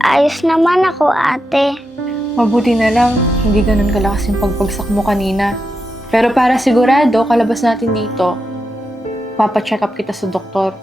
Ayos naman ako, ate. Mabuti na lang, hindi ganun kalakas yung pagbagsak mo kanina. Pero para sigurado, kalabas natin dito, papacheck up kita sa doktor.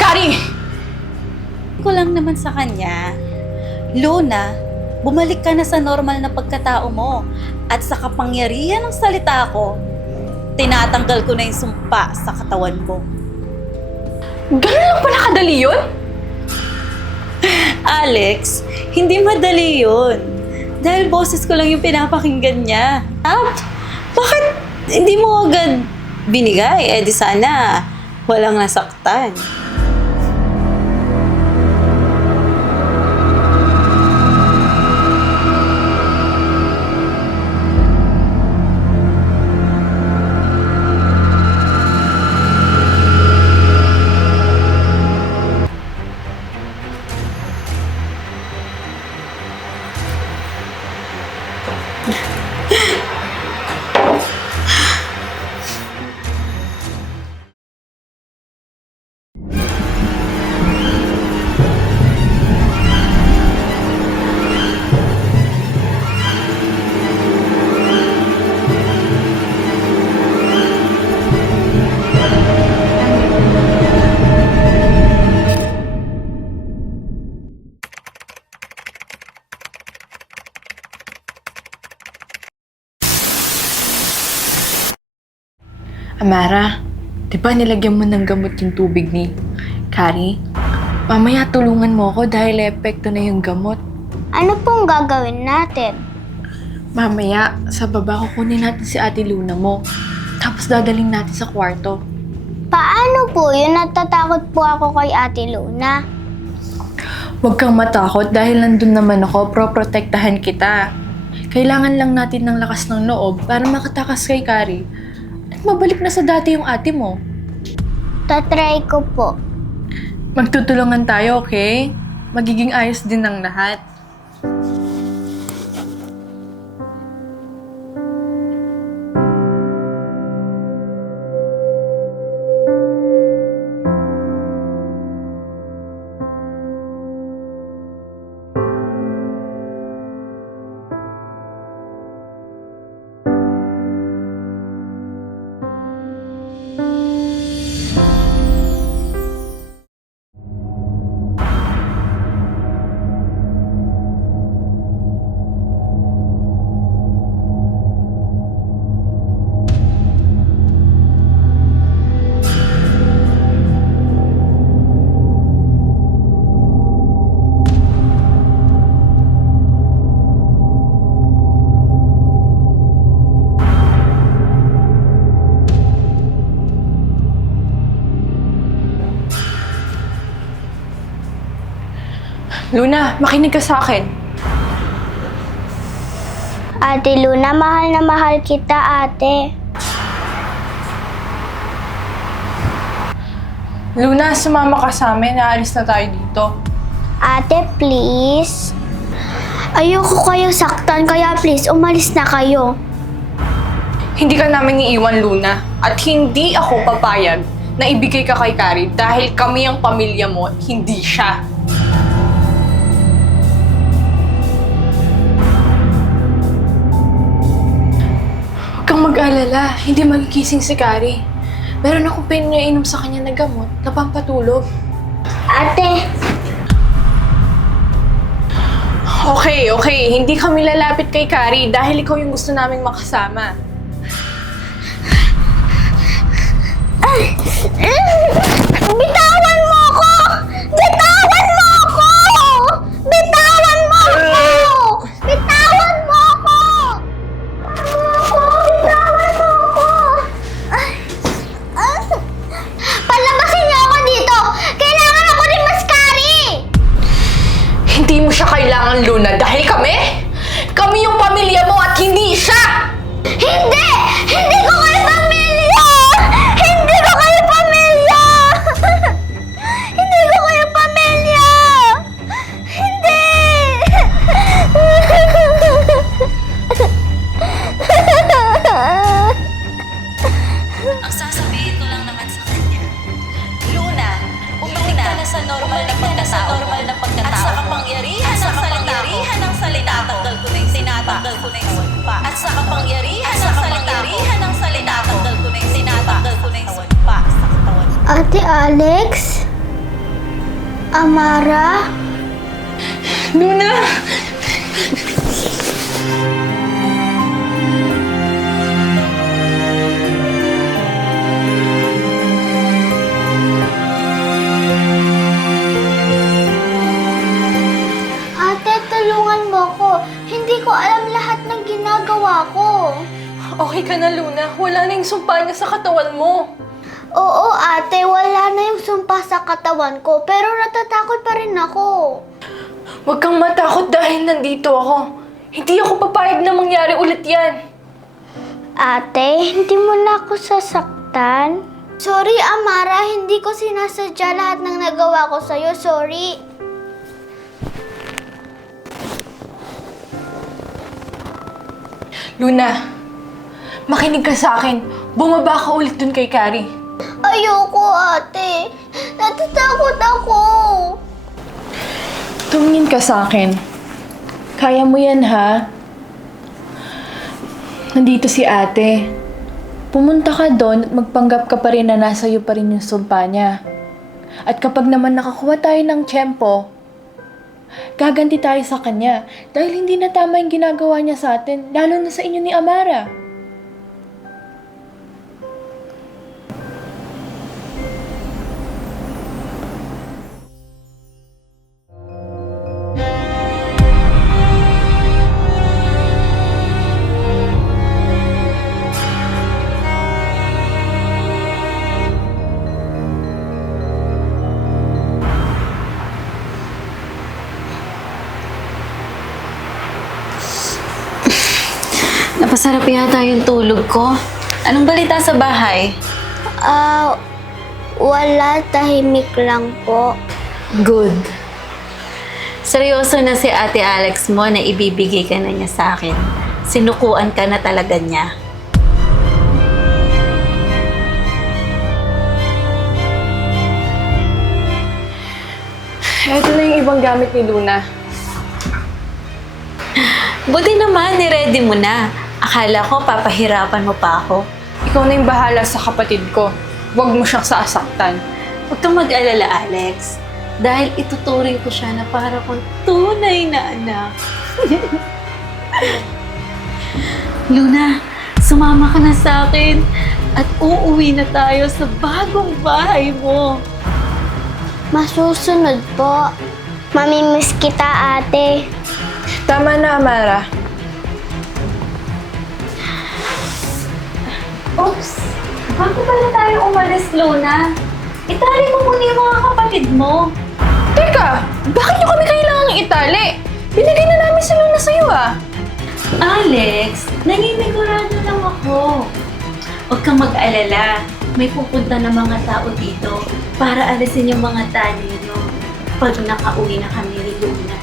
Kari! Ko lang naman sa kanya, Luna, bumalik ka na sa normal na pagkatao mo. At sa kapangyarihan ng salita ko, tinatanggal ko na yung sumpa sa katawan mo. Ganun lang pala kadali yun? Alex, hindi madali yun. Dahil boses ko lang yung pinapakinggan niya. Bakit hindi mo agad binigay? Eh di sana walang nasaktan. Amara, di ba nilagyan mo ng gamot yung tubig ni Kari? Mamaya tulungan mo ako dahil epekto na yung gamot. Ano pong gagawin natin? Mamaya, sa baba kukunin natin si Ate Luna mo. Tapos dadaling natin sa kwarto. Paano po yun? Natatakot po ako kay Ate Luna. Huwag kang matakot dahil nandun naman ako, proprotektahan kita. Kailangan lang natin ng lakas ng loob para makatakas kay Kari. At mabalik na sa dati yung ate mo. Tatry ko po. Magtutulungan tayo, okay? Magiging ayos din ang lahat. Luna, makinig ka sa akin. Ate Luna, mahal na mahal kita, ate. Luna, sumama ka sa amin. Naalis na tayo dito. Ate, please. Ayoko kayo saktan, kaya please, umalis na kayo. Hindi ka namin iiwan, Luna. At hindi ako papayag na ibigay ka kay Kari dahil kami ang pamilya mo, hindi siya. Huwag kang mag-alala. Hindi magigising si Kari. Meron akong pinainom sa kanya na gamot na pampatulog. Ate, Okay. Hindi kami lalapit kay Kari dahil ikaw yung gusto naming makasama. bitawan mo ako! Bitawan mo ako! Bitawan mo ako! Bitawan mo ako! Bitawan mo ako! Palabasin niyo ako dito! Kailangan ako ni Mas Kari! Hindi mo siya kailangan, Luna, dahil kami Kami yung pamilya mo at hindi siya! Hindi! Hindi ko kayo pamilya! Hindi ko kayo pamilya! Hindi ko kayo pamilya! Hindi! Ang sasabihin ko lang naman sa kanya, Luna, bumalik ka na sa normal na pagkatao at sa kapangyarihan ng salita tinatanggal ko na yung sumpa. At sa kapangyarihan ng salita tinatanggal ko na yung sumpa sa katawan mo. Ate Alex? Amara? Luna! Ate, tulungan mo ko. Hindi ko alam lahat ng ginagawa ko. Okay ka na, Luna. Wala na yung sumpa niya sa katawan mo. Oo, ate, wala na yung sumpa sa katawan ko, pero natatakot pa rin ako. Huwag kang matakot dahil nandito ako. Hindi ako papayag na mangyari ulit yan. Ate, hindi mo na ako sasaktan? Sorry, Amara, hindi ko sinasadya lahat ng nagawa ko sa'yo. Sorry. Luna, makinig ka sa akin. Bumaba ka ulit dun kay Kari. Ayoko, ate. Natatakot ako. Tumingin ka sa akin. Kaya mo yan, ha? Nandito si ate. Pumunta ka doon at magpanggap ka pa rin na nasa iyo pa rin yung sumpa niya. At kapag naman nakakuha tayo ng tiyempo, gaganti tayo sa kanya dahil hindi na tama yung ginagawa niya sa atin, lalo na sa inyo ni Amara. Napasarap yata yung tulog ko. Anong balita sa bahay? Wala, tahimik lang po. Good. Seryoso na si Ate Alex mo na ibibigay ka na niya sa akin. Sinukuan ka na talaga niya. Ito na yung ibang gamit ni Luna. Buti naman, ni-ready mo na. Akala ko papahirapan mo pa ako. Ikaw na yung bahala sa kapatid ko. Huwag mo siyang sasaktan. Huwag kang mag-alala, Alex. Dahil ituturing ko siya na para kung tunay na anak. Luna, sumama ka na sa akin at uuwi na tayo sa bagong bahay mo. Masusunod po. Mamimiss kita, ate. Tama na, Amara. Oops! Bago pala tayo umalis, Luna? Itali mo muna yung mga kapatid mo. Teka, bakit nyo kami kailangang itali? Binigay na namin si Luna sa'yo, ah. Alex, naninigurado lang ako. Huwag kang mag-alala. May pupunta na mga tao dito para alisin yung mga tali nyo pag nakauwi na kami ni Luna.